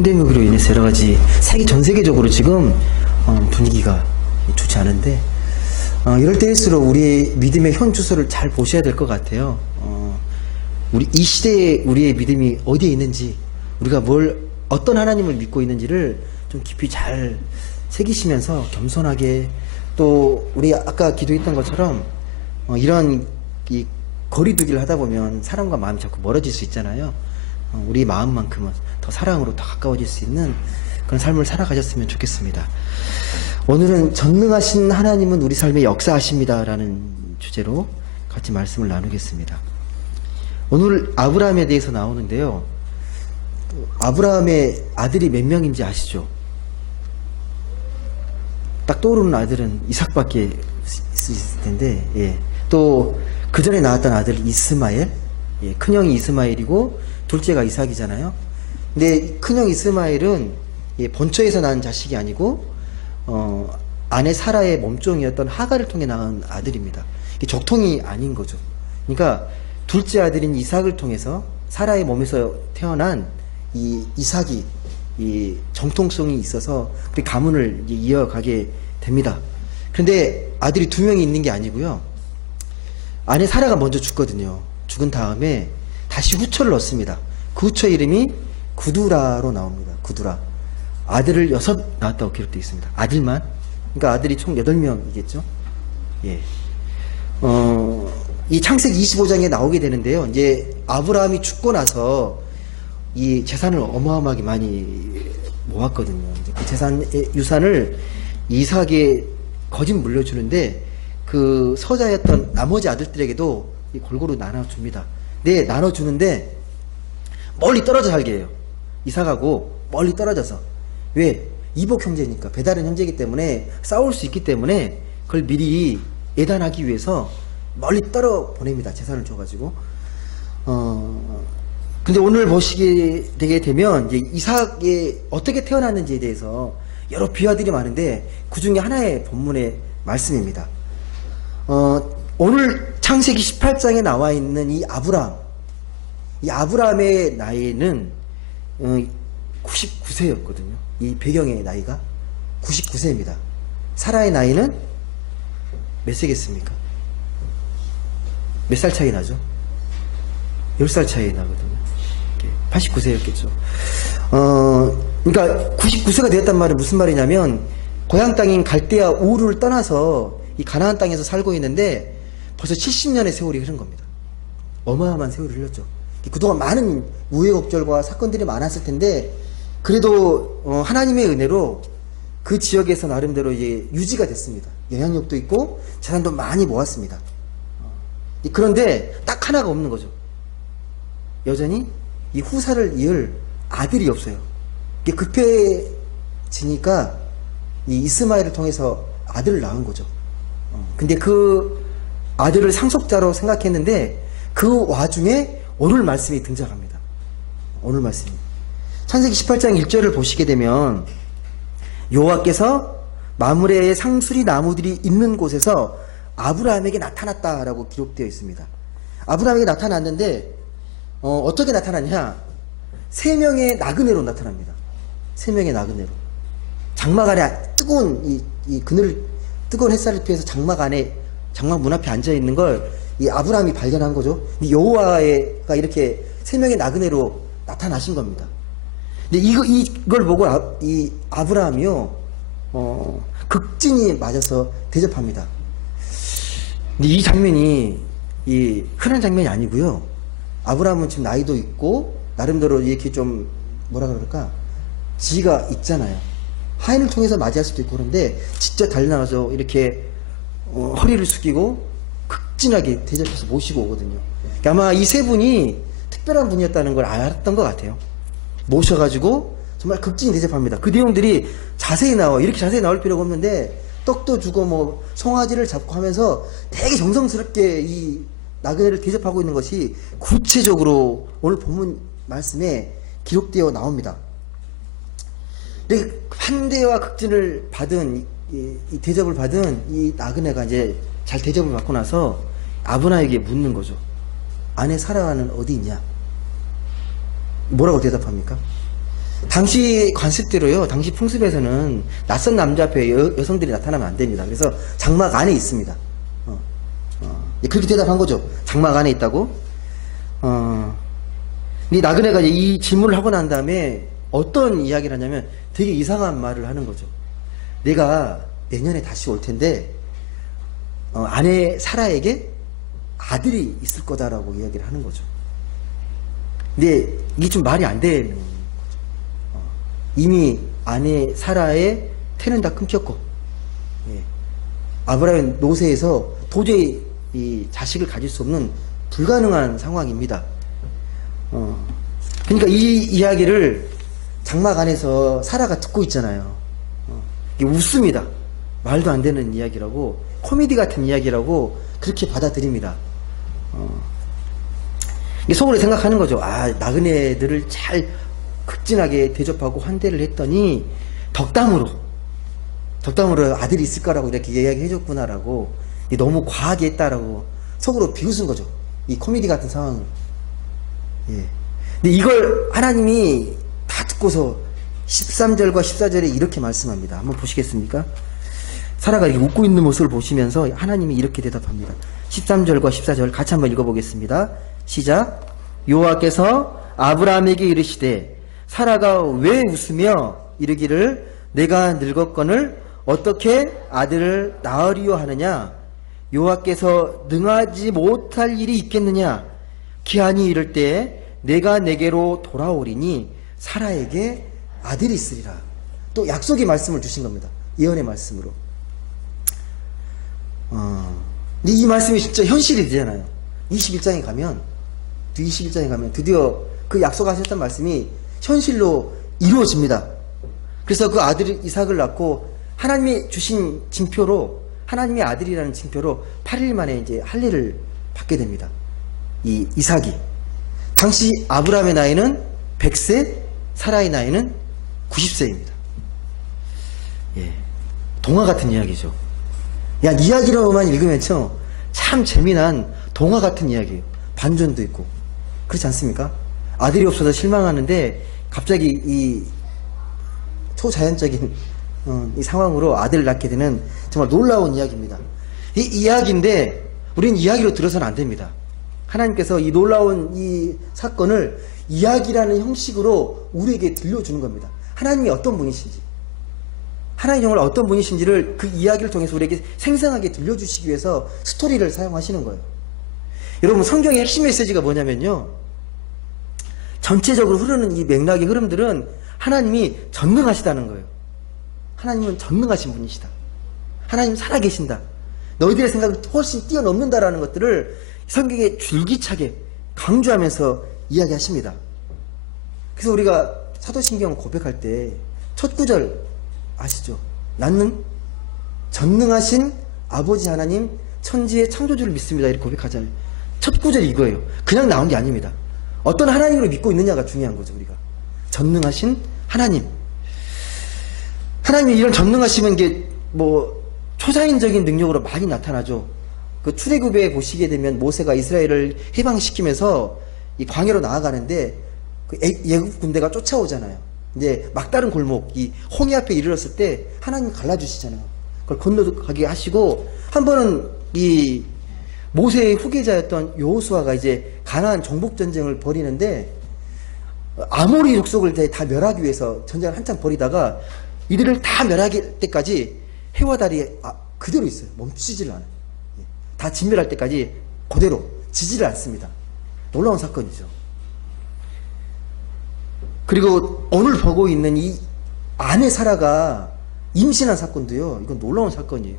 팬데믹으로 인해서 여러 가지 전 세계적으로 지금 분위기가 좋지 않은데 이럴 때일수록 우리의 믿음의 현 주소를 잘 보셔야 될 것 같아요. 우리 이 시대에 우리의 믿음이 어디에 있는지, 우리가 어떤 하나님을 믿고 있는지를 좀 깊이 잘 새기시면서 겸손하게, 또 우리 아까 기도했던 것처럼 이런 이 거리두기를 하다 보면 사람과 마음이 자꾸 멀어질 수 있잖아요. 우리 마음만큼은 더 사랑으로 더 가까워질 수 있는 그런 삶을 살아가셨으면 좋겠습니다. 오늘은 전능하신 하나님은 우리 삶에 역사하십니다 라는 주제로 같이 말씀을 나누겠습니다. 오늘 아브라함에 대해서 나오는데요, 아브라함의 아들이 몇 명인지 아시죠? 딱 떠오르는 아들은 이삭밖에 있을 텐데, 예. 또 그 전에 나왔던 아들 이스마엘, 예. 큰형이 이스마엘이고 둘째가 이삭이잖아요. 근데 큰형 이스마엘은 본처에서 낳은 자식이 아니고 아내 사라의 몸종이었던 하갈을 통해 낳은 아들입니다. 적통이 아닌 거죠. 그러니까 둘째 아들인 이삭을 통해서 사라의 몸에서 태어난 이 이삭이 이 정통성이 있어서 그 가문을 이어가게 됩니다. 그런데 아들이 2명이 있는 게 아니고요, 아내 사라가 먼저 죽거든요. 죽은 다음에 다시 후처를 얻습니다. 그 후처 이름이 구두라로 나옵니다. 구두라. 아들을 6 낳았다고 기록되어 있습니다. 아들만. 그러니까 아들이 총 8명이겠죠. 예. 이 창세기 25장에 나오게 되는데요, 이제 아브라함이 죽고 나서 이 재산을 어마어마하게 많이 모았거든요. 이제 그 유산을 이삭에 거짓 물려주는데, 그 서자였던 나머지 아들들에게도 골고루 나눠줍니다. 네, 나눠주는데 멀리 떨어져 살게 해요. 이삭하고 멀리 떨어져서. 왜? 이복 형제니까, 배다른 형제이기 때문에 싸울 수 있기 때문에 그걸 미리 예단하기 위해서 멀리 떨어 보냅니다. 재산을 줘가지고. 근데 오늘 보시게 되게 되면 이제 이삭이 어떻게 태어났는지에 대해서 여러 비화들이 많은데 그 중에 하나의 본문의 말씀입니다. 오늘 창세기 18장에 나와 있는 이 아브라함의 나이는 99세였거든요. 이 배경의 나이가 99세입니다. 사라의 나이는 몇 세겠습니까? 몇 살 차이 나죠? 10살 차이 나거든요. 89세였겠죠. 그러니까 99세가 되었단 말은 무슨 말이냐면, 고향 땅인 갈대아 우르를 떠나서 이 가나안 땅에서 살고 있는데 벌써 70년의 세월이 흐른 겁니다. 어마어마한 세월이 흘렀죠. 그동안 많은 우여곡절과 사건들이 많았을 텐데, 그래도 하나님의 은혜로 그 지역에서 나름대로 이제 유지가 됐습니다. 영향력도 있고 재산도 많이 모았습니다. 그런데 딱 하나가 없는 거죠. 여전히 이 후사를 이을 아들이 없어요. 이게 급해지니까 이 이스마엘을 통해서 아들을 낳은 거죠. 근데 그 아들을 상속자로 생각했는데 그 와중에 오늘 말씀이 등장합니다. 오늘 말씀이. 창세기 18장 1절을 보시게 되면, 여호와께서 마므레의 상수리 나무들이 있는 곳에서 아브라함에게 나타났다라고 기록되어 있습니다. 아브라함에게 나타났는데 어떻게 나타났냐? 3명의 나그네로 나타납니다. 3명의 나그네로. 장막 안에 뜨거운 뜨거운 햇살을 피해서 장막 문 앞에 앉아 있는 걸 이 아브라함이 발견한 거죠. 여호와가 이렇게 3명의 나그네로 나타나신 겁니다. 근데 이걸 보고 이 아브라함이요, 극진히 맞아서 대접합니다. 근데 이 장면이 흔한 장면이 아니고요. 아브라함은 지금 나이도 있고 나름대로 이렇게 좀 뭐라 그럴까, 지혜가 있잖아요. 하인을 통해서 맞이할 수도 있고 그런데 직접 달려나가서 이렇게 허리를 숙이고 극진하게 대접해서 모시고 오거든요. 아마 이 3분이 특별한 분이었다는 걸 알았던 것 같아요. 모셔가지고 정말 극진히 대접합니다. 그 내용들이 자세히 나와요. 이렇게 자세히 나올 필요가 없는데 떡도 주고 뭐 송아지를 잡고 하면서 되게 정성스럽게 이 나그네를 대접하고 있는 것이 구체적으로 오늘 본문 말씀에 기록되어 나옵니다. 환대와 극진을 받은 이 대접을 받은 이 나그네가 이제 잘 대접을 받고 나서 아브라함에게 묻는 거죠. 아내 사라는 어디 있냐? 뭐라고 대답합니까? 당시 관습대로요, 당시 풍습에서는 낯선 남자 앞에 여성들이 나타나면 안 됩니다. 그래서 장막 안에 있습니다. 그렇게 대답한 거죠. 장막 안에 있다고. 이 나그네가 이 질문을 하고 난 다음에 어떤 이야기를 하냐면 되게 이상한 말을 하는 거죠. 내가 내년에 다시 올 텐데, 아내 사라에게 아들이 있을 거다라고 이야기를 하는 거죠. 근데 이게 좀 말이 안 되는 거죠. 이미 아내 사라의 태는 다 끊겼고, 예. 아브라함의 노새에서 도저히 이 자식을 가질 수 없는 불가능한 상황입니다. 그러니까 이 이야기를 장막 안에서 사라가 듣고 있잖아요. 이게 웃습니다. 말도 안 되는 이야기라고, 코미디 같은 이야기라고 그렇게 받아들입니다. 속으로 생각하는 거죠. 아, 나그네들을 잘 극진하게 대접하고 환대를 했더니 덕담으로 아들이 있을 거라고 이렇게 이야기해 줬구나라고, 너무 과하게 했다라고 속으로 비웃은 거죠. 이 코미디 같은 상황을. 예. 근데 이걸 하나님이 다 듣고서 13절과 14절에 이렇게 말씀합니다. 한번 보시겠습니까? 사라가 이렇게 웃고 있는 모습을 보시면서 하나님이 이렇게 대답합니다. 13절과 14절 같이 한번 읽어보겠습니다. 시작. 여호와께서 아브라함에게 이르시되 사라가 왜 웃으며 이르기를 내가 늙었거늘 어떻게 아들을 낳으리요 하느냐. 여호와께서 능하지 못할 일이 있겠느냐. 기한이 이를 때 내가 내게로 돌아오리니 사라에게 아들이 있으리라. 또 약속의 말씀을 주신 겁니다. 예언의 말씀으로. 근데 이 말씀이 진짜 현실이 되잖아요. 21장에 가면 드디어 그 약속하셨던 말씀이 현실로 이루어집니다. 그래서 그 아들 이삭을 낳고 하나님이 주신 징표로, 하나님의 아들이라는 징표로 8일 만에 이제 할례를 받게 됩니다. 이 이삭이. 당시 아브라함의 나이는 100세, 사라의 나이는 90세입니다. 예. 동화 같은 이야기죠. 야, 이야기라고만 읽으면요, 참 재미난 동화 같은 이야기예요. 반전도 있고. 그렇지 않습니까? 아들이 없어서 실망하는데 갑자기 이 초자연적인 이 상황으로 아들을 낳게 되는 정말 놀라운 이야기입니다. 이 이야기인데 우리는 이야기로 들어서는 안 됩니다. 하나님께서 이 놀라운 이 사건을 이야기라는 형식으로 우리에게 들려주는 겁니다. 하나님이 어떤 분이신지, 하나님 정말 어떤 분이신지를 그 이야기를 통해서 우리에게 생생하게 들려주시기 위해서 스토리를 사용하시는 거예요. 여러분, 성경의 핵심 메시지가 뭐냐면요, 전체적으로 흐르는 이 맥락의 흐름들은 하나님이 전능하시다는 거예요. 하나님은 전능하신 분이시다. 하나님 살아계신다. 너희들의 생각을 훨씬 뛰어넘는다라는 것들을 성경에 줄기차게 강조하면서 이야기하십니다. 그래서 우리가 사도신경 고백할 때 첫 구절 아시죠? 나는 전능하신 아버지 하나님 천지의 창조주를 믿습니다. 이렇게 고백하잖아요. 첫 구절이 이거예요. 그냥 나온 게 아닙니다. 어떤 하나님을 믿고 있느냐가 중요한 거죠. 우리가 전능하신 하나님, 하나님이 이런 전능하시면 이게 뭐 초자연적인 능력으로 많이 나타나죠. 그 출애굽에 보시게 되면 모세가 이스라엘을 해방시키면서 이 광야로 나아가는데 그 애굽 군대가 쫓아오잖아요. 이제 막다른 골목, 이 홍해 앞에 이르렀을 때 하나님 갈라주시잖아요. 그걸 건너가게 하시고, 한 번은 이 모세의 후계자였던 여호수아가 이제 가나안 정복 전쟁을 벌이는데 아모리 족속을 다 멸하기 위해서 전쟁을 한참 벌이다가 이들을 다 멸하기 때까지 해와 달이 그대로 있어요. 멈추지를 않아요. 다 진멸할 때까지 그대로 지지를 않습니다. 놀라운 사건이죠. 그리고 오늘 보고 있는 이 아내 사라가 임신한 사건도요, 이건 놀라운 사건이에요.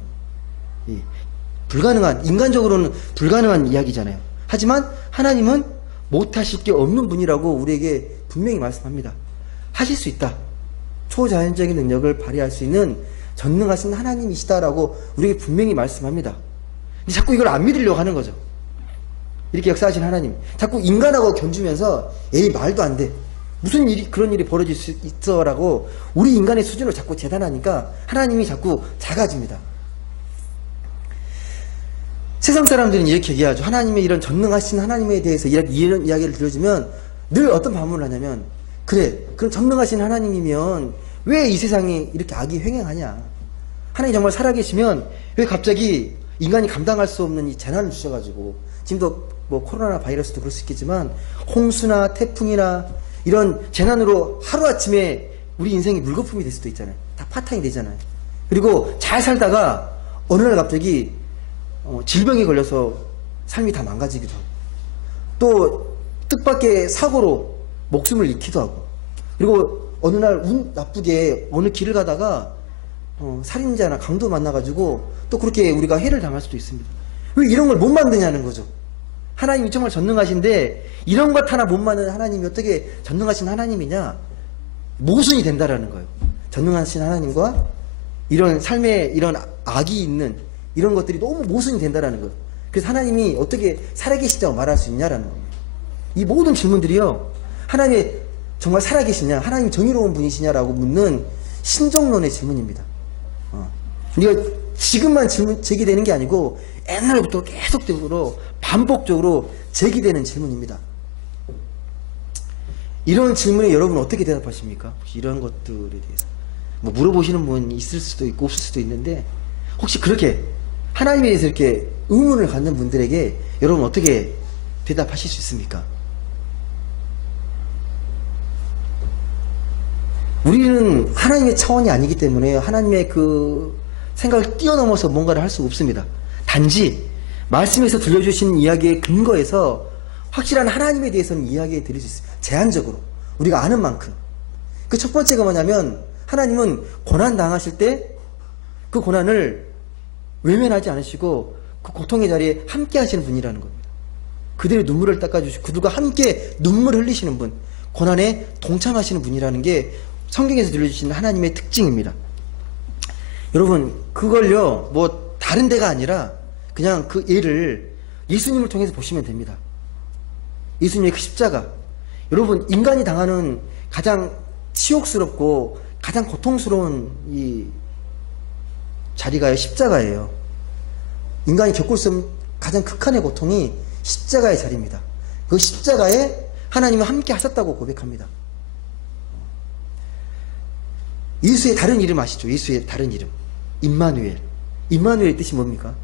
불가능한, 인간적으로는 불가능한 이야기잖아요. 하지만 하나님은 못하실 게 없는 분이라고 우리에게 분명히 말씀합니다. 하실 수 있다. 초자연적인 능력을 발휘할 수 있는 전능하신 하나님이시다라고 우리에게 분명히 말씀합니다. 근데 자꾸 이걸 안 믿으려고 하는 거죠. 이렇게 역사하신 하나님. 자꾸 인간하고 견주면서 에이, 말도 안 돼. 무슨 일이, 그런 일이 벌어질 수 있어라고 우리 인간의 수준을 자꾸 재단하니까 하나님이 자꾸 작아집니다. 세상 사람들은 이렇게 얘기하죠. 하나님의 이런 전능하신 하나님에 대해서 이런 이야기를 들려주면 늘 어떤 반문을 하냐면, 그래, 그럼 전능하신 하나님이면 왜 이 세상에 이렇게 악이 횡행하냐? 하나님 정말 살아계시면 왜 갑자기 인간이 감당할 수 없는 이 재난을 주셔가지고, 지금도 뭐 코로나 바이러스도 그럴 수 있겠지만 홍수나 태풍이나 이런 재난으로 하루아침에 우리 인생이 물거품이 될 수도 있잖아요. 다 파탄이 되잖아요. 그리고 잘 살다가 어느 날 갑자기 질병에 걸려서 삶이 다 망가지기도 하고, 또 뜻밖의 사고로 목숨을 잃기도 하고, 그리고 어느 날 운 나쁘게 어느 길을 가다가 살인자나 강도 만나가지고 또 그렇게 우리가 해를 당할 수도 있습니다. 왜 이런 걸 못 만드냐는 거죠. 하나님이 정말 전능하신데 이런 것 하나 못 만드는 하나님이 어떻게 전능하신 하나님이냐? 모순이 된다라는 거예요. 전능하신 하나님과 이런 삶에 이런 악이 있는 이런 것들이 너무 모순이 된다라는 거예요. 그래서 하나님이 어떻게 살아계시다고 말할 수 있냐라는 거예요. 이 모든 질문들이요, 하나님이 정말 살아계시냐, 하나님 정의로운 분이시냐라고 묻는 신정론의 질문입니다. 우리가 지금만 질문 제기되는 게 아니고 옛날부터 계속적으로 반복적으로 제기되는 질문입니다. 이런 질문에 여러분은 어떻게 대답하십니까? 혹시 이런 것들에 대해서 뭐 물어보시는 분이 있을 수도 있고 없을 수도 있는데, 혹시 그렇게 하나님에 대해서 이렇게 의문을 갖는 분들에게 여러분 어떻게 대답하실 수 있습니까? 우리는 하나님의 차원이 아니기 때문에 하나님의 그 생각을 뛰어넘어서 뭔가를 할 수 없습니다. 단지 말씀에서 들려주신 이야기의 근거에서 확실한 하나님에 대해서는 이야기해 드릴 수 있어요. 제한적으로 우리가 아는 만큼. 그 첫 번째가 뭐냐면, 하나님은 고난 당하실 때 그 고난을 외면하지 않으시고 그 고통의 자리에 함께 하시는 분이라는 겁니다. 그들의 눈물을 닦아주시고 그들과 함께 눈물을 흘리시는 분, 고난에 동참하시는 분이라는 게 성경에서 들려주신 하나님의 특징입니다. 여러분, 그걸요 뭐 다른 데가 아니라 그냥 그 예를 예수님을 통해서 보시면 됩니다. 예수님의 그 십자가. 여러분, 인간이 당하는 가장 치욕스럽고 가장 고통스러운 이 자리가 십자가예요. 인간이 겪을 수 없는 가장 극한의 고통이 십자가의 자리입니다. 그 십자가에 하나님은 함께 하셨다고 고백합니다. 예수의 다른 이름 아시죠? 예수의 다른 이름, 임마누엘. 임마누엘의 뜻이 뭡니까?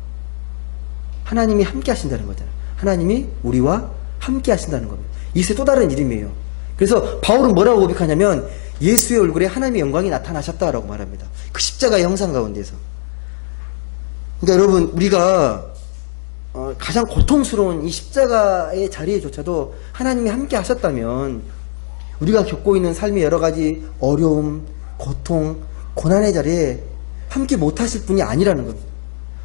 하나님이 함께 하신다는 거잖아요. 하나님이 우리와 함께 하신다는 겁니다. 예수의 또 다른 이름이에요. 그래서 바울은 뭐라고 고백하냐면, 예수의 얼굴에 하나님의 영광이 나타나셨다라고 말합니다. 그 십자가의 형상 가운데서. 그러니까 여러분, 우리가 가장 고통스러운 이 십자가의 자리에조차도 하나님이 함께 하셨다면, 우리가 겪고 있는 삶의 여러 가지 어려움, 고통, 고난의 자리에 함께 못하실 분이 아니라는 겁니다.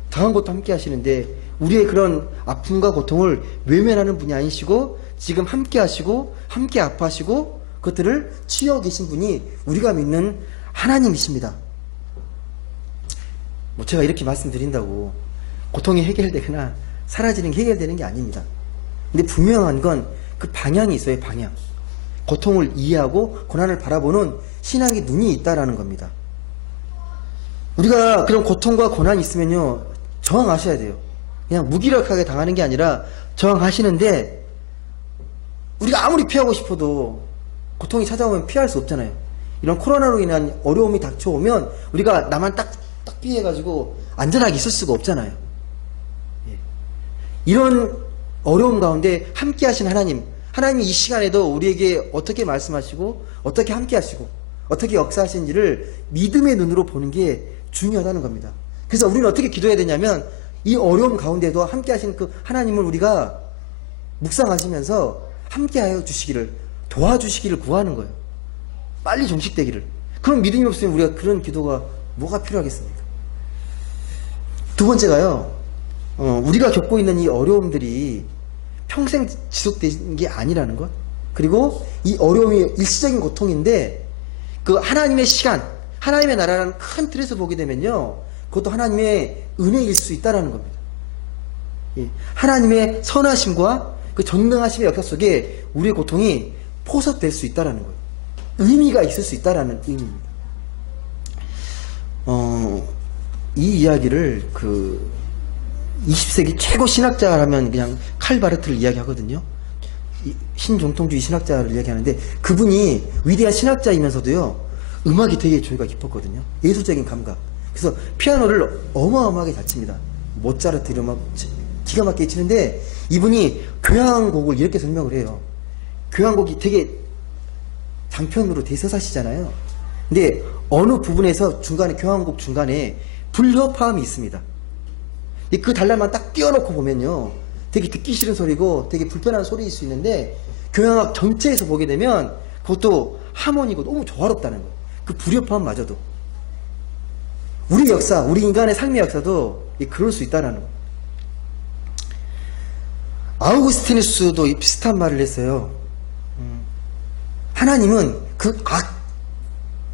당한 것도 함께 하시는데 우리의 그런 아픔과 고통을 외면하는 분이 아니시고 지금 함께 하시고 함께 아파하시고 그것들을 치유하고 계신 분이 우리가 믿는 하나님이십니다. 뭐 제가 이렇게 말씀드린다고 고통이 해결되거나 사라지는 게 해결되는 게 아닙니다. 근데 분명한 건 그 방향이 있어요. 방향. 고통을 이해하고 고난을 바라보는 신앙의 눈이 있다라는 겁니다. 우리가 그런 고통과 고난이 있으면요, 저항하셔야 돼요. 그냥 무기력하게 당하는 게 아니라 저항하시는데, 우리가 아무리 피하고 싶어도 고통이 찾아오면 피할 수 없잖아요. 이런 코로나로 인한 어려움이 닥쳐오면 우리가 나만 딱 피해가지고 안전하게 있을 수가 없잖아요. 이런 어려움 가운데 함께 하신 하나님이 이 시간에도 우리에게 어떻게 말씀하시고 어떻게 함께 하시고 어떻게 역사하시는지를 믿음의 눈으로 보는 게 중요하다는 겁니다. 그래서 우리는 어떻게 기도해야 되냐면, 이 어려움 가운데도 함께 하시는 그 하나님을 우리가 묵상하시면서 함께 하여 주시기를, 도와주시기를 구하는 거예요. 빨리 종식되기를. 그런 믿음이 없으면 우리가 그런 기도가 뭐가 필요하겠습니까? 두 번째가요, 우리가 겪고 있는 이 어려움들이 평생 지속되는 게 아니라는 것. 그리고 이 어려움이 일시적인 고통인데 그 하나님의 시간, 하나님의 나라라는 큰 틀에서 보게 되면요, 그것도 하나님의 은혜일 수 있다는 겁니다. 하나님의 선하심과 그 전능하심의 역사 속에 우리의 고통이 포섭될 수 있다는 거예요. 의미가 있을 수 있다는 의미입니다. 이 이야기를 20세기 최고 신학자라면 그냥 칼 바르트를 이야기하거든요. 신종통주의 신학자를 이야기하는데 그분이 위대한 신학자이면서도요 음악이 되게 조예가 깊었거든요. 예술적인 감각. 그래서 피아노를 어마어마하게 잘 칩니다. 모차르트 이런 막 기가 막히게 치는데 이분이 교향곡을 이렇게 설명을 해요. 교향곡이 되게 장편으로 대서사시잖아요. 근데 어느 부분에서 중간에 교향곡 중간에 불협화음이 있습니다. 그 단락만 딱 띄워놓고 보면요 되게 듣기 싫은 소리고 되게 불편한 소리일 수 있는데 교향악 전체에서 보게 되면 그것도 하모니고 너무 조화롭다는 거예요. 그 불협화음마저도 우리 역사, 우리 인간의 삶의 역사도 그럴 수 있다는 거예요. 아우구스티누스도 비슷한 말을 했어요. 하나님은 그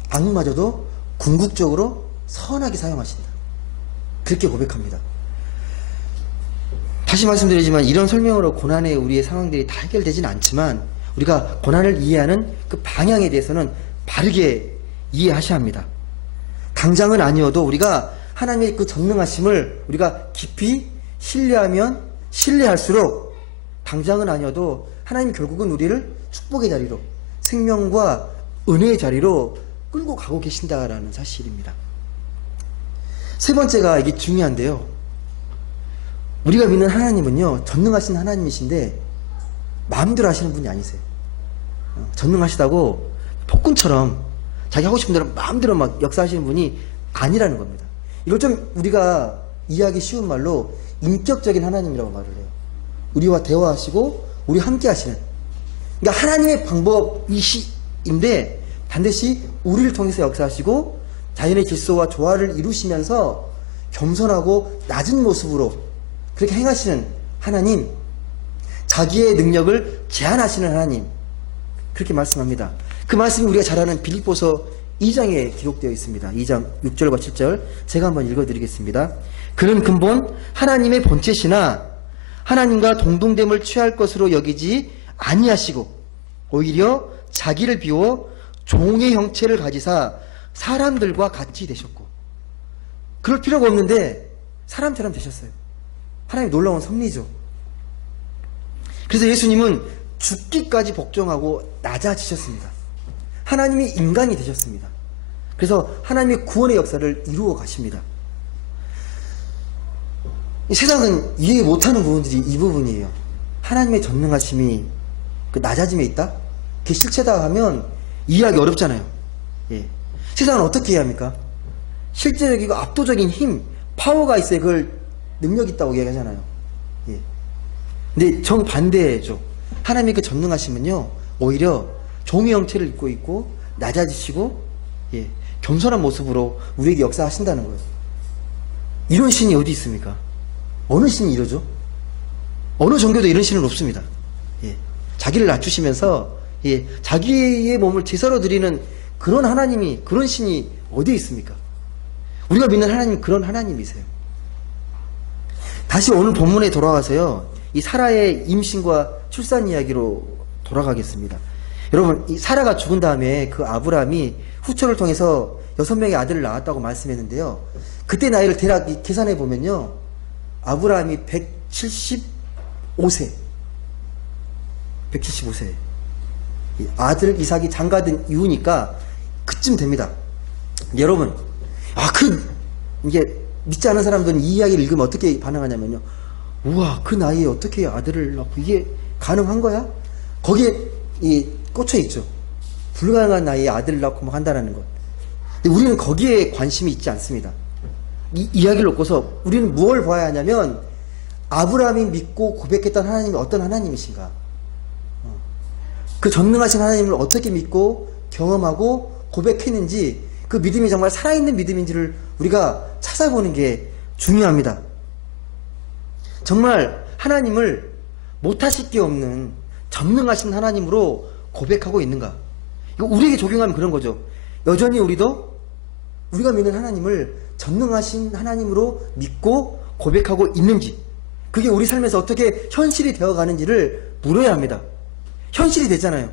악마저도 궁극적으로 선하게 사용하신다. 그렇게 고백합니다. 다시 말씀드리지만 이런 설명으로 고난의 우리의 상황들이 다 해결되지는 않지만 우리가 고난을 이해하는 그 방향에 대해서는 바르게 이해하셔야 합니다. 당장은 아니어도 우리가 하나님의 그 전능하심을 우리가 깊이 신뢰하면 신뢰할수록 당장은 아니어도 하나님 결국은 우리를 축복의 자리로 생명과 은혜의 자리로 끌고 가고 계신다라는 사실입니다. 세 번째가 이게 중요한데요. 우리가 믿는 하나님은요 전능하신 하나님이신데 마음대로 하시는 분이 아니세요. 전능하시다고 폭군처럼 자기 하고 싶은 대로 마음대로 막 역사하시는 분이 아니라는 겁니다. 이걸 좀 우리가 이해하기 쉬운 말로 인격적인 하나님이라고 말을 해요. 우리와 대화하시고 우리 함께 하시는, 그러니까 하나님의 방법이신데 반드시 우리를 통해서 역사하시고 자연의 질서와 조화를 이루시면서 겸손하고 낮은 모습으로 그렇게 행하시는 하나님, 자기의 능력을 제한하시는 하나님, 그렇게 말씀합니다. 그 말씀이 우리가 잘 아는 빌립보서 2장에 기록되어 있습니다. 2장 6절과 7절 제가 한번 읽어드리겠습니다. 그는 근본 하나님의 본체시나 하나님과 동등됨을 취할 것으로 여기지 아니하시고 오히려 자기를 비워 종의 형체를 가지사 사람들과 같이 되셨고, 그럴 필요가 없는데 사람처럼 되셨어요. 하나님의 놀라운 섭리죠. 그래서 예수님은 죽기까지 복종하고 낮아지셨습니다. 하나님이 인간이 되셨습니다. 그래서 하나님의 구원의 역사를 이루어 가십니다. 이 세상은 이해 못하는 부분들이 이 부분이에요. 하나님의 전능하심이 그 낮아짐에 있다? 그게 실체다 하면 이해하기 어렵잖아요. 예. 세상은 어떻게 이해합니까? 실제적이고 압도적인 힘, 파워가 있어야 그걸 능력 있다고 얘기하잖아요. 예. 근데 정반대죠. 하나님의 그 전능하심은요 오히려 종의 형체를 입고 있고 낮아지시고 겸손한 모습으로 우리에게 역사하신다는 거예요. 이런 신이 어디 있습니까? 어느 신이 이러죠? 어느 종교도 이런 신은 없습니다. 자기를 낮추시면서 자기의 몸을 제사로 드리는 그런 하나님이, 그런 신이 어디에 있습니까? 우리가 믿는 하나님은 그런 하나님이세요. 다시 오늘 본문에 돌아와서요 이 사라의 임신과 출산 이야기로 돌아가겠습니다. 여러분, 이 사라가 죽은 다음에 그 아브라함이 후처를 통해서 6명의 아들을 낳았다고 말씀했는데요. 그때 나이를 대략 계산해 보면요. 아브라함이 175세. 175세. 아들 이삭이 장가든 이후니까 그쯤 됩니다. 여러분, 이게 믿지 않은 사람들은 이 이야기를 읽으면 어떻게 반응하냐면요. 우와, 그 나이에 어떻게 아들을 낳고 이게 가능한 거야? 거기에 꽂혀 있죠. 불가능한 나이에 아들을 낳고 막 한다는 것. 근데 우리는 거기에 관심이 있지 않습니다. 이 이야기를 놓고서 우리는 무엇을 봐야 하냐면 아브라함이 믿고 고백했던 하나님이 어떤 하나님이신가? 그 전능하신 하나님을 어떻게 믿고 경험하고 고백했는지, 그 믿음이 정말 살아있는 믿음인지를 우리가 찾아보는 게 중요합니다. 정말 하나님을 못하실 게 없는 전능하신 하나님으로 고백하고 있는가? 이거 우리에게 적용하면 그런 거죠. 여전히 우리도 우리가 믿는 하나님을 전능하신 하나님으로 믿고 고백하고 있는지, 그게 우리 삶에서 어떻게 현실이 되어가는지를 물어야 합니다. 현실이 됐잖아요.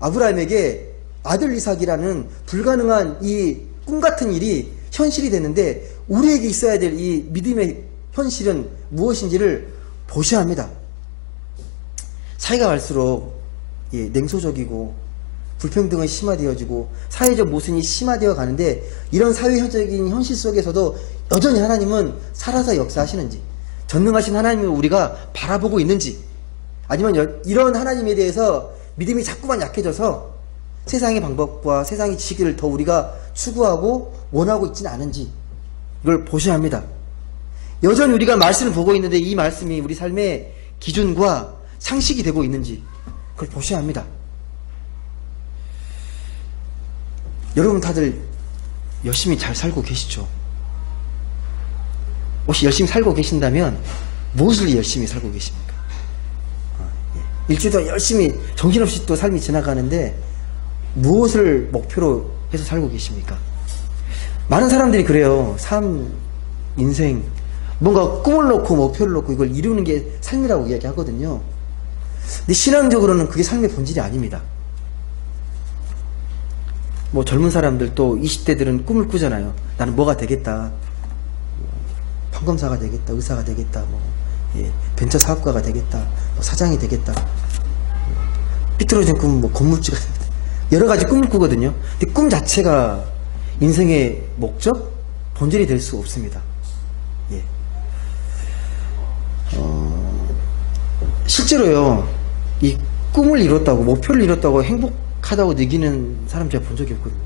아브라함에게 아들 이삭이라는 불가능한 이 꿈같은 일이 현실이 됐는데 우리에게 있어야 될 이 믿음의 현실은 무엇인지를 보셔야 합니다. 사회가 갈수록 냉소적이고 불평등은 심화되어지고 사회적 모순이 심화되어 가는데, 이런 사회적인 현실 속에서도 여전히 하나님은 살아서 역사하시는지, 전능하신 하나님을 우리가 바라보고 있는지, 아니면 이런 하나님에 대해서 믿음이 자꾸만 약해져서 세상의 방법과 세상의 지식을 더 우리가 추구하고 원하고 있지는 않은지, 이걸 보셔야 합니다. 여전히 우리가 말씀을 보고 있는데 이 말씀이 우리 삶의 기준과 상식이 되고 있는지, 그걸 보셔야 합니다. 여러분 다들 열심히 잘 살고 계시죠? 혹시 열심히 살고 계신다면 무엇을 열심히 살고 계십니까? 일주일 동안 열심히 정신없이 또 삶이 지나가는데 무엇을 목표로 해서 살고 계십니까? 많은 사람들이 그래요. 삶, 인생, 뭔가 꿈을 놓고 목표를 놓고 이걸 이루는 게 삶이라고 이야기하거든요. 근데 신앙적으로는 그게 삶의 본질이 아닙니다. 뭐 젊은 사람들 또 20대들은 꿈을 꾸잖아요. 나는 뭐가 되겠다. 판검사가 되겠다. 의사가 되겠다. 벤처 사업가가 되겠다. 사장이 되겠다. 삐뚤어진 꿈은 건물주가 되겠다. 여러 가지 꿈을 꾸거든요. 근데 꿈 자체가 인생의 목적, 본질이 될 수 없습니다. 실제로요, 이 꿈을 이뤘다고, 목표를 이뤘다고 행복하다고 느끼는 사람 제가 본 적이 없거든요.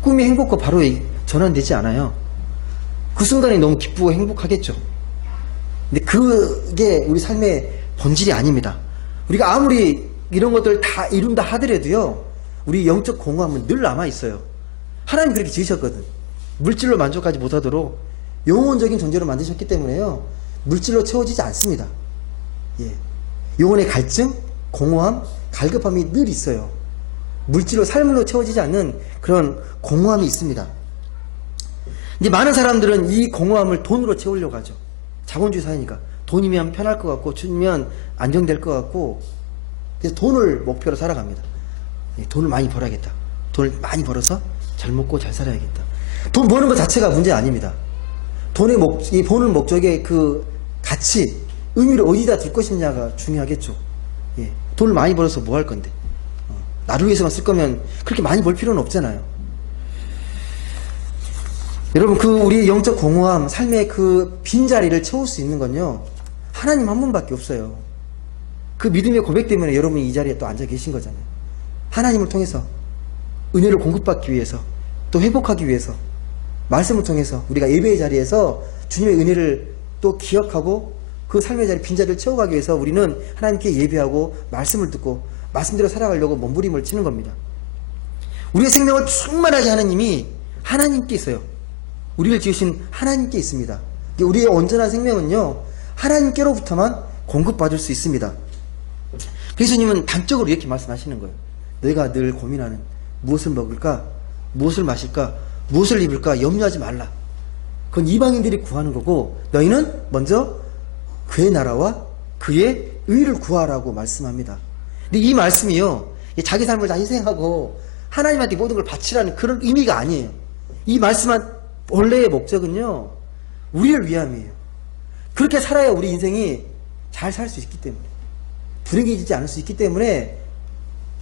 꿈이 행복과 바로 전환되지 않아요. 그 순간이 너무 기쁘고 행복하겠죠. 근데 그게 우리 삶의 본질이 아닙니다. 우리가 아무리 이런 것들 다 이룬다 하더라도요, 우리 영적 공허함은 늘 남아있어요. 하나님 그렇게 지으셨거든. 물질로 만족하지 못하도록 영혼적인 존재로 만드셨기 때문에요, 물질로 채워지지 않습니다. 영혼의 갈증, 공허함, 갈급함이 늘 있어요. 물질로, 삶으로 채워지지 않는 그런 공허함이 있습니다. 근데 많은 사람들은 이 공허함을 돈으로 채우려고 하죠. 자본주의 사회니까 돈이면 편할 것 같고, 돈이면 안정될 것 같고, 그래서 돈을 목표로 살아갑니다. 돈을 많이 벌어야겠다. 돈을 많이 벌어서 잘 먹고 잘 살아야겠다. 돈 버는 것 자체가 문제 아닙니다. 이 버는 목적의 그 가치, 의미를 어디다 둘 것이냐가 중요하겠죠. 돈을 많이 벌어서 뭐 할 건데? 나를 위해서만 쓸 거면 그렇게 많이 벌 필요는 없잖아요. 여러분, 우리 영적 공허함, 삶의 그 빈자리를 채울 수 있는 건요, 하나님 한 분밖에 없어요. 그 믿음의 고백 때문에 여러분이 이 자리에 또 앉아 계신 거잖아요. 하나님을 통해서 은혜를 공급받기 위해서, 또 회복하기 위해서, 말씀을 통해서 우리가 예배의 자리에서 주님의 은혜를 또 기억하고 그 삶의 자리, 빈자리를 채워가기 위해서 우리는 하나님께 예배하고 말씀을 듣고 말씀대로 살아가려고 몸부림을 치는 겁니다. 우리의 생명을 충만하게 하는 힘이 하나님께 있어요. 우리를 지으신 하나님께 있습니다. 우리의 온전한 생명은요, 하나님께로부터만 공급받을 수 있습니다. 예수님은 단적으로 이렇게 말씀하시는 거예요. 너희가 늘 고민하는 무엇을 먹을까, 무엇을 마실까, 무엇을 입을까 염려하지 말라. 그건 이방인들이 구하는 거고, 너희는 먼저 그의 나라와 그의 의를 구하라고 말씀합니다. 근데 이 말씀이요, 자기 삶을 다 희생하고 하나님한테 모든 걸 바치라는 그런 의미가 아니에요. 이 말씀한 원래의 목적은요, 우리를 위함이에요. 그렇게 살아야 우리 인생이 잘 살 수 있기 때문에, 불행해지지 않을 수 있기 때문에,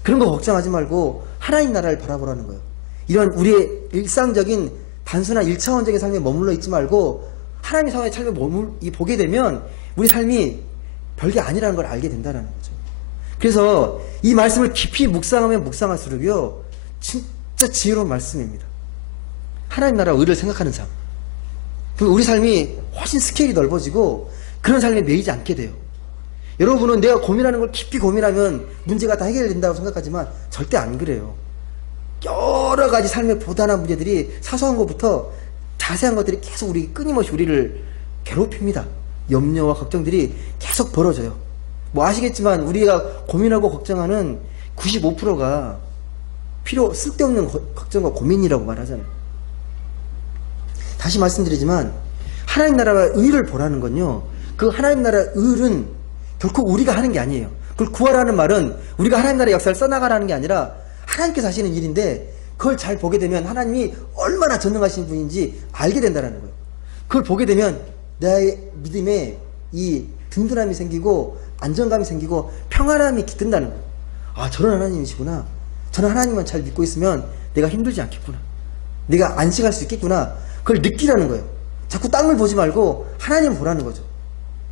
그런 거 걱정하지 말고 하나님 나라를 바라보라는 거예요. 이런 우리의 일상적인 단순한 1차원적인 삶에 머물러 있지 말고 하나님의 삶에 보게 되면 우리 삶이 별게 아니라는 걸 알게 된다는 거죠. 그래서 이 말씀을 깊이 묵상하면 묵상할수록요, 진짜 지혜로운 말씀입니다. 하나님 나라 의를 생각하는 삶. 그럼 우리 삶이 훨씬 스케일이 넓어지고 그런 삶에 매이지 않게 돼요. 여러분은 내가 고민하는 걸 깊이 고민하면 문제가 다 해결된다고 생각하지만 절대 안 그래요. 여러 가지 삶의 보단한 문제들이, 사소한 것부터 자세한 것들이 계속 끊임없이 우리를 괴롭힙니다. 염려와 걱정들이 계속 벌어져요. 아시겠지만 우리가 고민하고 걱정하는 95%가 쓸데없는 걱정과 고민이라고 말하잖아요. 다시 말씀드리지만 하나님 나라와 의를 보라는 건요, 그 하나님 나라 의는 결코 우리가 하는 게 아니에요. 그걸 구하라는 말은 우리가 하나님 나라의 역사를 써나가라는 게 아니라 하나님께서 하시는 일인데, 그걸 잘 보게 되면 하나님이 얼마나 전능하신 분인지 알게 된다는 거예요. 그걸 보게 되면 나의 믿음에 이 든든함이 생기고 안정감이 생기고 평안함이 깃든다는 거예요. 아, 저런 하나님이시구나. 저런 하나님만 잘 믿고 있으면 내가 힘들지 않겠구나. 내가 안식할 수 있겠구나. 그걸 느끼라는 거예요. 자꾸 땅을 보지 말고 하나님을 보라는 거죠.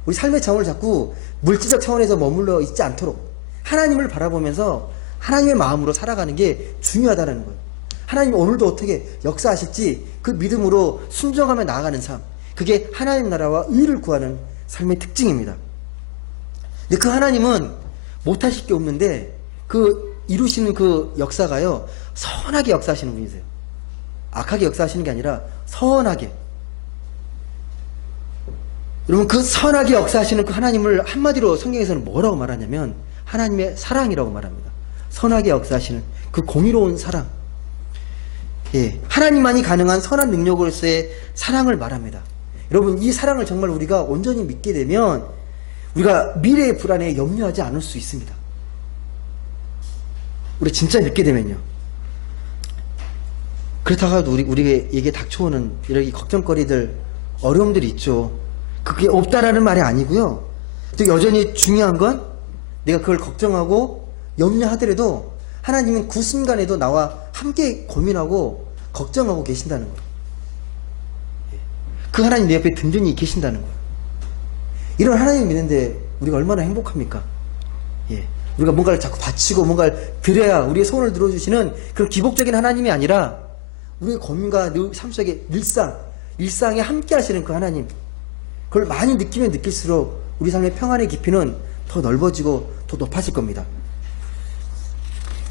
우리 삶의 차원을 자꾸 물질적 차원에서 머물러 있지 않도록 하나님을 바라보면서 하나님의 마음으로 살아가는 게 중요하다는 거예요. 하나님 오늘도 어떻게 역사하실지 그 믿음으로 순종하며 나아가는 삶, 그게 하나님 나라와 의를 구하는 삶의 특징입니다. 근데 그 하나님은 못하실 게 없는데 그 이루시는 그 역사가요, 선하게 역사하시는 분이세요. 악하게 역사하시는 게 아니라 선하게. 여러분, 그 선하게 역사하시는 그 하나님을 한마디로 성경에서는 뭐라고 말하냐면 하나님의 사랑이라고 말합니다. 선하게 역사하시는 그 공의로운 사랑. 예, 하나님만이 가능한 선한 능력으로서의 사랑을 말합니다. 여러분, 이 사랑을 정말 우리가 온전히 믿게 되면 우리가 미래의 불안에 염려하지 않을 수 있습니다. 우리 진짜 믿게 되면요. 그렇다가도 우리에게 닥쳐오는 이런 걱정거리들, 어려움들이 있죠. 그게 없다라는 말이 아니고요. 또 여전히 중요한 건 내가 그걸 걱정하고 염려하더라도 하나님은 그 순간에도 나와 함께 고민하고 걱정하고 계신다는 거예요. 그 하나님 내 옆에 든든히 계신다는 거예요. 이런 하나님 믿는데 우리가 얼마나 행복합니까? 예. 우리가 뭔가를 자꾸 바치고 뭔가를 드려야 우리의 소원을 들어주시는 그런 기복적인 하나님이 아니라 우리의 고민과 삶 속의 일상에 함께 하시는 그 하나님, 그걸 많이 느끼면 느낄수록 우리 삶의 평안의 깊이는 더 넓어지고 더 높아질 겁니다.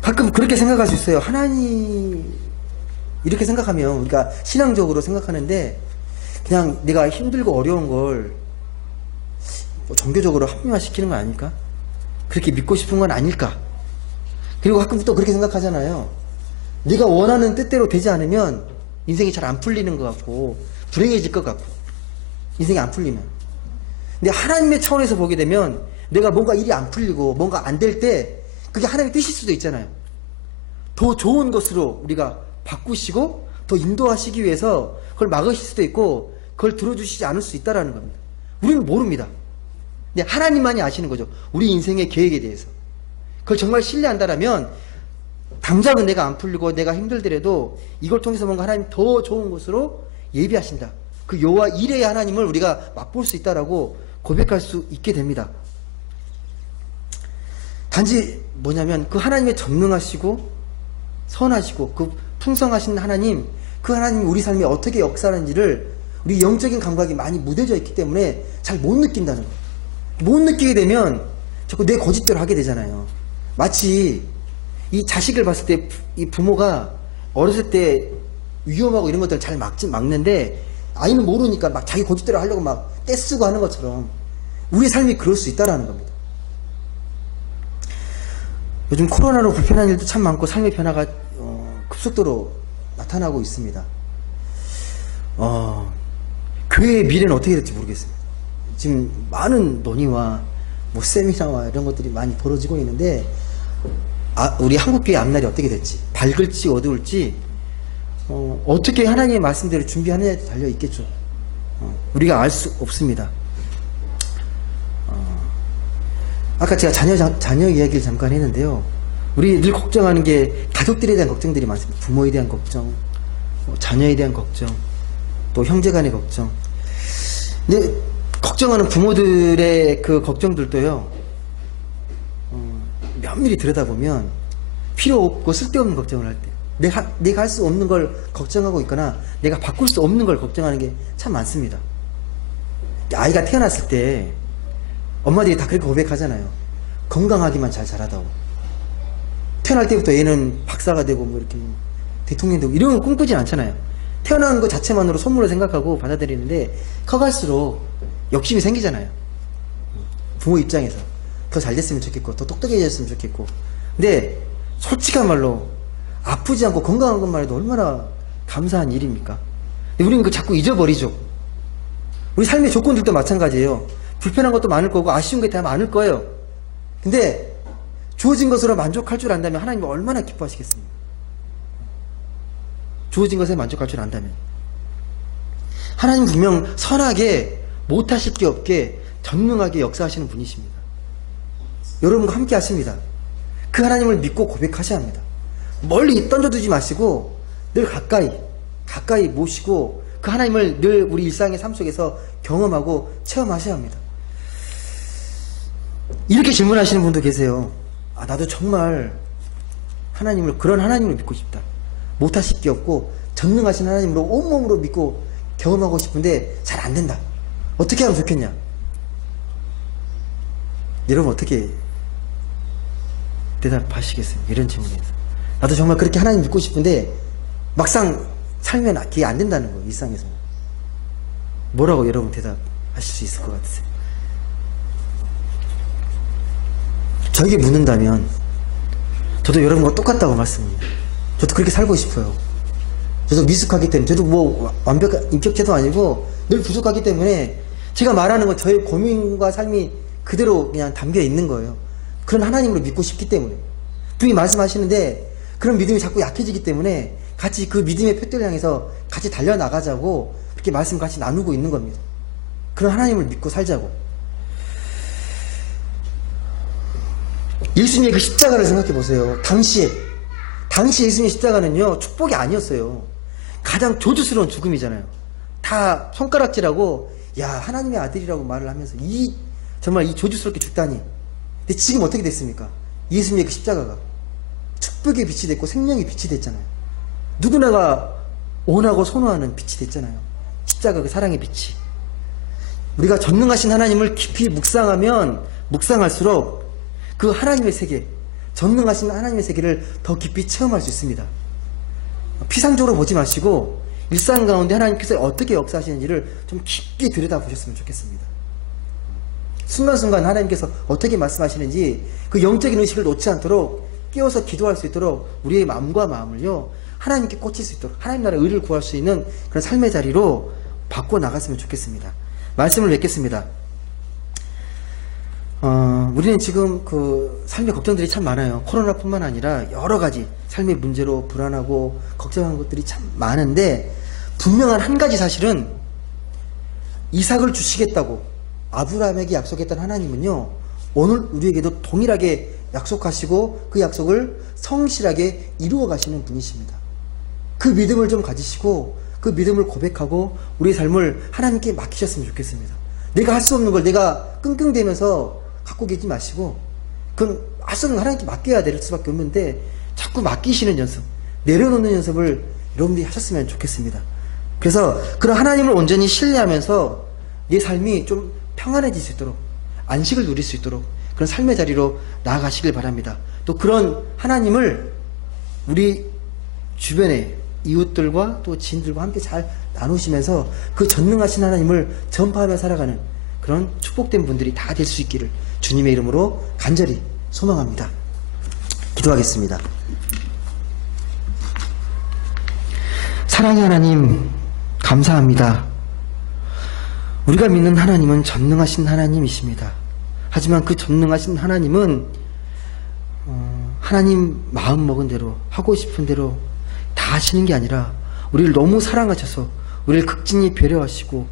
가끔 그렇게 생각할 수 있어요. 하나님, 이렇게 생각하면 우리가 신앙적으로 생각하는데 그냥 내가 힘들고 어려운 걸 종교적으로 합리화시키는 거 아닐까? 그렇게 믿고 싶은 건 아닐까? 그리고 가끔 또 그렇게 생각하잖아요. 네가 원하는 뜻대로 되지 않으면 인생이 잘 안 풀리는 것 같고 불행해질 것 같고, 인생이 안 풀리면. 근데 하나님의 차원에서 보게 되면 내가 뭔가 일이 안 풀리고 뭔가 안 될 때 그게 하나님의 뜻일 수도 있잖아요. 더 좋은 것으로 우리가 바꾸시고 더 인도하시기 위해서 그걸 막으실 수도 있고 그걸 들어주시지 않을 수 있다는 겁니다. 우리는 모릅니다. 근데 하나님만이 아시는 거죠. 우리 인생의 계획에 대해서. 그걸 정말 신뢰한다면 당장은 내가 안 풀리고 내가 힘들더라도 이걸 통해서 뭔가 하나님 더 좋은 것으로 예비하신다. 그 여호와 이레의 하나님을 우리가 맛볼 수 있다라고 고백할 수 있게 됩니다. 단지 뭐냐면 그 하나님의 전능하시고 선하시고 그 풍성하신 하나님, 그 하나님이 우리 삶에 어떻게 역사하는지를 우리 영적인 감각이 많이 무뎌져 있기 때문에 잘 못 느낀다는 거예요. 못 느끼게 되면 자꾸 내 거짓대로 하게 되잖아요. 마치 이 자식을 봤을 때 이 부모가 어렸을 때 위험하고 이런 것들을 잘 막는데 아이는 모르니까 막 자기 고집대로 하려고 막 떼쓰고 하는 것처럼 우리 삶이 그럴 수 있다는 겁니다. 요즘 코로나로 불편한 일도 참 많고 삶의 변화가 급속도로 나타나고 있습니다. 교회의 미래는 어떻게 될지 모르겠습니다. 지금 많은 논의와 뭐 세미나와 이런 것들이 많이 벌어지고 있는데 우리 한국교회 앞날이 어떻게 될지, 밝을지 어두울지 어떻게 하나님의 말씀대로 준비하느냐에 달려 있겠죠. 우리가 알 수 없습니다. 아까 제가 자녀 이야기를 잠깐 했는데요. 우리 늘 걱정하는 게 가족들에 대한 걱정들이 많습니다. 부모에 대한 걱정, 자녀에 대한 걱정, 또 형제간의 걱정. 근데 걱정하는 부모들의 그 걱정들도요, 면밀히 들여다보면 필요 없고 쓸데없는 걱정을 할 때, 내가 할 수 없는 걸 걱정하고 있거나 내가 바꿀 수 없는 걸 걱정하는 게 참 많습니다. 아이가 태어났을 때 엄마들이 다 그렇게 고백하잖아요. 건강하기만 잘 자라다오. 태어날 때부터 얘는 박사가 되고 뭐 이렇게 대통령 되고 이런 걸 꿈꾸진 않잖아요. 태어난 것 자체만으로 선물로 생각하고 받아들이는데 커갈수록 욕심이 생기잖아요. 부모 입장에서 더 잘 됐으면 좋겠고 더 똑똑해졌으면 좋겠고. 근데 솔직한 말로 아프지 않고 건강한 것만 해도 얼마나 감사한 일입니까? 우리는 그 자꾸 잊어버리죠. 우리 삶의 조건들도 마찬가지예요. 불편한 것도 많을 거고 아쉬운 게 다 많을 거예요. 근데 주어진 것으로 만족할 줄 안다면 하나님이 얼마나 기뻐하시겠습니까? 주어진 것에 만족할 줄 안다면. 하나님 분명 선하게 못하실 게 없게 전능하게 역사하시는 분이십니다. 여러분과 함께 하십니다. 그 하나님을 믿고 고백하셔야 합니다. 멀리 던져두지 마시고 늘 가까이 모시고 그 하나님을 늘 우리 일상의 삶 속에서 경험하고 체험하셔야 합니다. 이렇게 질문하시는 분도 계세요. 나도 정말 그런 하나님을 믿고 싶다. 못하실 게 없고 전능하신 하나님으로 온몸으로 믿고 경험하고 싶은데 잘 안 된다. 어떻게 하면 좋겠냐? 여러분 어떻게 대답하시겠어요? 이런 질문에서. 나도 정말 그렇게 하나님 믿고 싶은데 막상 살면 그게 안 된다는 거예요. 일상에서. 뭐라고 여러분 대답하실 수 있을 것 같으세요? 저에게 묻는다면 저도 여러분과 똑같다고 말씀합니다. 저도 그렇게 살고 싶어요. 저도 미숙하기 때문에, 저도 뭐 완벽한 인격체도 아니고 늘 부족하기 때문에 제가 말하는 건 저의 고민과 삶이 그대로 그냥 담겨 있는 거예요. 그런 하나님으로 믿고 싶기 때문에. 분이 말씀하시는데 그런 믿음이 자꾸 약해지기 때문에 같이 그 믿음의 표대를 향해서 같이 달려나가자고 그렇게 말씀 같이 나누고 있는 겁니다. 그런 하나님을 믿고 살자고. 예수님의 그 십자가를 생각해 보세요. 당시 예수님의 십자가는요, 축복이 아니었어요. 가장 저주스러운 죽음이잖아요. 다 손가락질하고, 야, 하나님의 아들이라고 말을 하면서, 정말 이 저주스럽게 죽다니. 근데 지금 어떻게 됐습니까? 예수님의 그 십자가가 축복의 빛이 됐고 생명의 빛이 됐잖아요. 누구나가 원하고 선호하는 빛이 됐잖아요. 십자가 그 사랑의 빛이. 우리가 전능하신 하나님을 깊이 묵상하면 묵상할수록 그 하나님의 세계, 전능하신 하나님의 세계를 더 깊이 체험할 수 있습니다. 피상적으로 보지 마시고 일상 가운데 하나님께서 어떻게 역사하시는지를 좀 깊이 들여다보셨으면 좋겠습니다. 순간순간 하나님께서 어떻게 말씀하시는지 그 영적인 의식을 놓지 않도록 깨워서 기도할 수 있도록 우리의 마음과 마음을요, 하나님께 꽂힐 수 있도록 하나님 나라의 의를 구할 수 있는 그런 삶의 자리로 바꿔 나갔으면 좋겠습니다. 말씀을 맺겠습니다. 우리는 지금 그 삶의 걱정들이 참 많아요. 코로나뿐만 아니라 여러 가지 삶의 문제로 불안하고 걱정하는 것들이 참 많은데, 분명한 한 가지 사실은 이삭을 주시겠다고 아브라함에게 약속했던 하나님은요, 오늘 우리에게도 동일하게 약속하시고 그 약속을 성실하게 이루어 가시는 분이십니다. 그 믿음을 좀 가지시고 그 믿음을 고백하고 우리의 삶을 하나님께 맡기셨으면 좋겠습니다. 내가 할 수 없는 걸 내가 끙끙대면서 갖고 계지 마시고, 그건 할 수 없는 걸 하나님께 맡겨야 될 수밖에 없는데 자꾸 맡기시는 연습, 내려놓는 연습을 여러분들이 하셨으면 좋겠습니다. 그래서 그런 하나님을 온전히 신뢰하면서 내 삶이 좀 평안해질 수 있도록, 안식을 누릴 수 있도록 그런 삶의 자리로 나아가시길 바랍니다. 또 그런 하나님을 우리 주변의 이웃들과 또 지인들과 함께 잘 나누시면서 그 전능하신 하나님을 전파하며 살아가는 그런 축복된 분들이 다 될 수 있기를 주님의 이름으로 간절히 소망합니다. 기도하겠습니다. 사랑의 하나님, 감사합니다. 우리가 믿는 하나님은 전능하신 하나님이십니다. 하지만 그 전능하신 하나님은 하나님 마음먹은 대로, 하고 싶은 대로 다 하시는 게 아니라 우리를 너무 사랑하셔서 우리를 극진히 배려하시고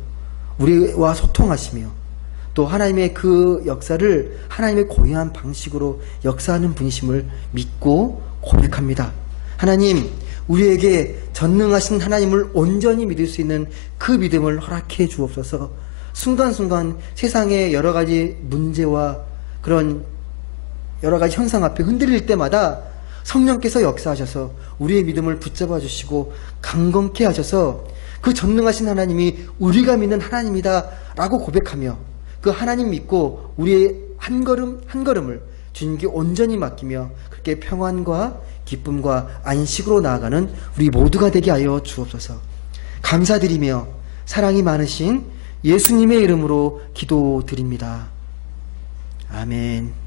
우리와 소통하시며 또 하나님의 그 역사를 하나님의 고유한 방식으로 역사하는 분이심을 믿고 고백합니다. 하나님, 우리에게 전능하신 하나님을 온전히 믿을 수 있는 그 믿음을 허락해 주옵소서. 순간순간 세상의 여러 가지 문제와 그런 여러 가지 현상 앞에 흔들릴 때마다 성령께서 역사하셔서 우리의 믿음을 붙잡아 주시고 강건케 하셔서 그 전능하신 하나님이 우리가 믿는 하나님이다 라고 고백하며 그 하나님 믿고 우리의 한 걸음 한 걸음을 주님께 온전히 맡기며 그렇게 평안과 기쁨과 안식으로 나아가는 우리 모두가 되게 하여 주옵소서. 감사드리며 사랑이 많으신 예수님의 이름으로 기도드립니다. 아멘.